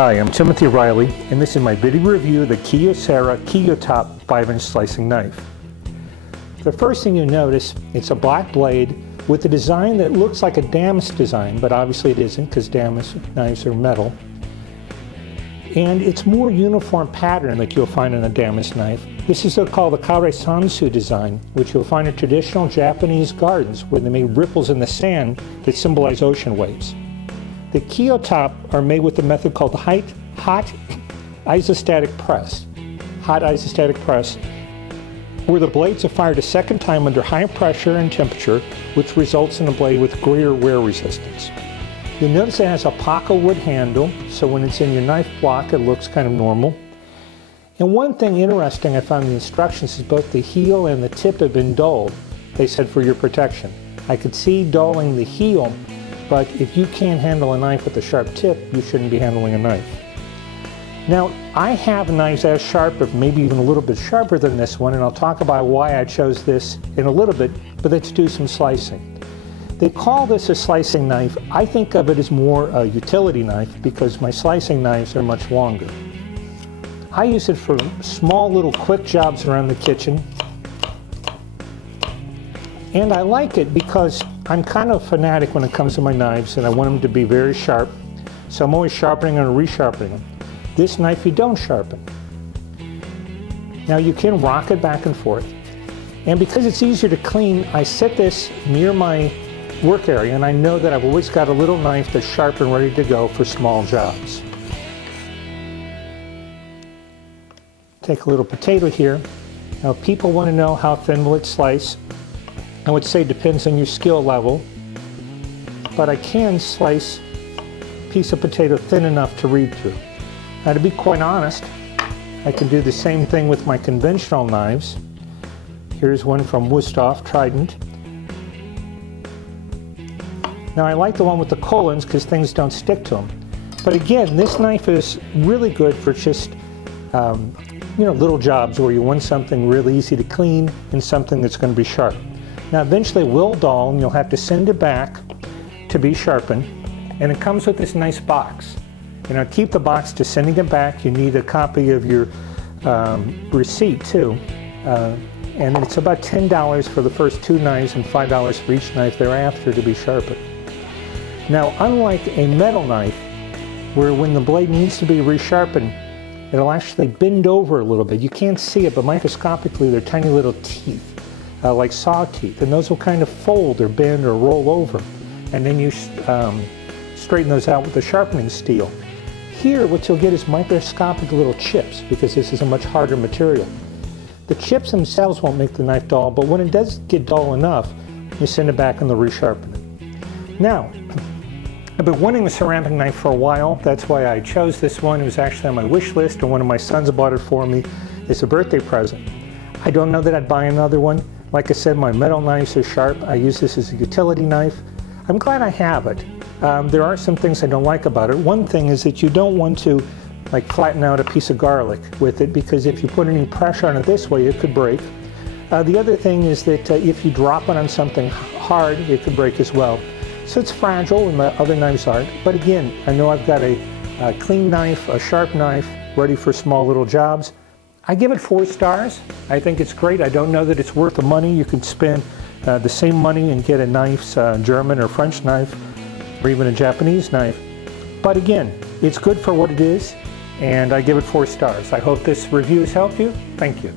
Hi, I'm Timothy Riley, and this is my video review of the Kyocera Kyotop 5-inch slicing knife. The first thing you notice, it's a black blade with a design that looks like a damask design, but obviously it isn't because damask knives are metal. And it's more uniform pattern like you'll find in a damask knife. This is called the Kyocera design, which you'll find in traditional Japanese gardens where they made ripples in the sand that symbolize ocean waves. The Kyotop are made with a method called hot isostatic press. Hot isostatic press, where the blades are fired a second time under high pressure and temperature, which results in a blade with greater wear resistance. You'll notice it has a pocket wood handle, so when it's in your knife block, it looks kind of normal. And one thing interesting I found in the instructions is both the heel and the tip have been dulled. They said for your protection. I could see dulling the heel, but if you can't handle a knife with a sharp tip, you shouldn't be handling a knife. Now, I have knives as sharp, or maybe even a little bit sharper than this one, and I'll talk about why I chose this in a little bit, but let's do some slicing. They call this a slicing knife. I think of it as more a utility knife because my slicing knives are much longer. I use it for small little quick jobs around the kitchen. And I like it because I'm kind of a fanatic when it comes to my knives and I want them to be very sharp. So I'm always sharpening and resharpening them. This knife you don't sharpen. Now you can rock it back and forth. And because it's easier to clean, I set this near my work area and I know that I've always got a little knife that's sharp and ready to go for small jobs. Take a little potato here. Now people want to know how thin will it slice. I would say it depends on your skill level, but I can slice a piece of potato thin enough to read through. Now to be quite honest, I can do the same thing with my conventional knives. Here's one from Wüsthof Trident. Now I like the one with the colons because things don't stick to them. But again, this knife is really good for just little jobs where you want something really easy to clean and something that's going to be sharp. Now eventually it will dull and you'll have to send it back to be sharpened. And it comes with this nice box. Keep the box to sending it back. You need a copy of your receipt too. And it's about $10 for the first 2 knives and $5 for each knife thereafter to be sharpened. Now unlike a metal knife, where when the blade needs to be resharpened, it'll actually bend over a little bit. You can't see it, but microscopically they're tiny little teeth. Like saw teeth, and those will kind of fold or bend or roll over, and then you straighten those out with the sharpening steel. Here what you'll get is microscopic little chips because this is a much harder material. The chips themselves won't make the knife dull, but when it does get dull enough, you send it back and they'll resharpen it. Now, I've been wanting a ceramic knife for a while. That's why I chose this one. It was actually on my wish list, and one of my sons bought it for me as a birthday present. I don't know that I'd buy another one. Like I said, my metal knives are sharp. I use this as a utility knife. I'm glad I have it. There are some things I don't like about it. One thing is that you don't want to flatten out a piece of garlic with it because if you put any pressure on it this way, it could break. The other thing is that if you drop it on something hard, it could break as well. So it's fragile and the other knives aren't. But again, I know I've got a clean knife, a sharp knife, ready for small little jobs. I give it 4 stars. I think it's great. I don't know that it's worth the money. You could spend the same money and get a nice German or French knife or even a Japanese knife. But again, it's good for what it is, and I give it 4 stars. I hope this review has helped you. Thank you.